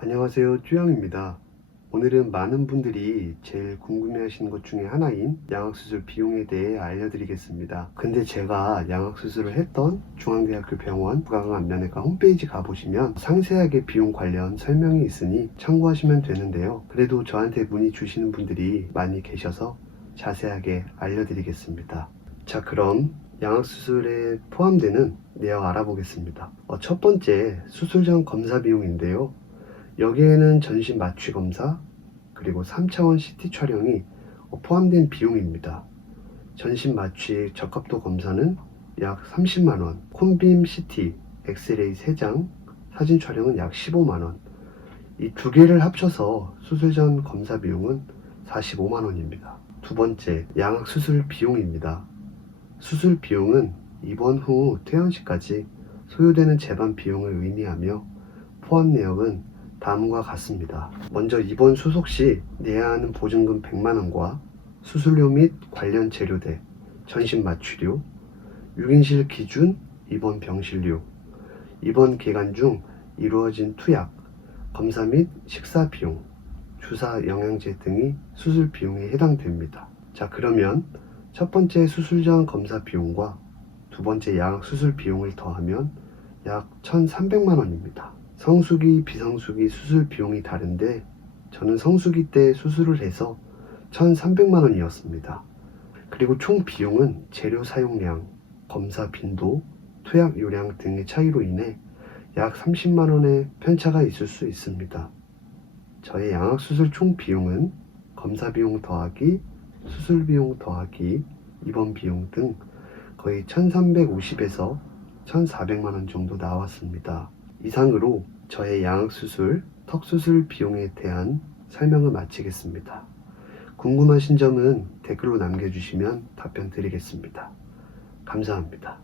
안녕하세요. 쭈영입니다. 오늘은 많은 분들이 제일 궁금해 하시는 것 중에 하나인 양악수술 비용에 대해 알려드리겠습니다. 근데 제가 양악수술을 했던 중앙대학교 병원 부가강안면외과 홈페이지 가보시면 상세하게 비용 관련 설명이 있으니 참고하시면 되는데요. 그래도 저한테 문의 주시는 분들이 많이 계셔서 자세하게 알려드리겠습니다. 자, 그럼 양악수술에 포함되는 내역 알아보겠습니다. 어, 첫 번째, 수술 전 검사 비용인데요. 여기에는 전신 마취 검사, 그리고 3차원 CT 촬영이 어, 포함된 비용입니다. 전신 마취 적합도 검사는 약 30만원, 콘빔 CT, 엑스레이 3장, 사진 촬영은 약 15만원. 이 두 개를 합쳐서 수술 전 검사 비용은 45만원입니다. 두 번째, 양악 수술 비용입니다. 수술 비용은 입원 후 퇴원 시까지 소요되는 재반 비용을 의미하며 포함 내역은 다음과 같습니다. 먼저 입원 수속 시 내야 하는 보증금 100만 원과 수술료 및 관련 재료대, 전신 마취료, 6인실 기준 입원 병실료, 입원 기간 중 이루어진 투약, 검사 및 식사 비용, 주사 영양제 등이 수술 비용에 해당됩니다. 자, 그러면 첫 번째 수술 전 검사 비용과 두 번째 양악 수술 비용을 더하면 약 1,300만 원입니다. 성수기, 비성수기 수술 비용이 다른데 저는 성수기 때 수술을 해서 1,300만 원이었습니다. 그리고 총 비용은 재료 사용량, 검사 빈도, 투약 요량 등의 차이로 인해 약 30만 원의 편차가 있을 수 있습니다. 저의 양악 수술 총 비용은 검사 비용 더하기 수술 비용 더하기 입원 비용 등 거의 1350에서 1400만 원 정도 나왔습니다. 이상으로 저의 양악 수술, 턱 수술 비용에 대한 설명을 마치겠습니다. 궁금하신 점은 댓글로 남겨주시면 답변 드리겠습니다. 감사합니다.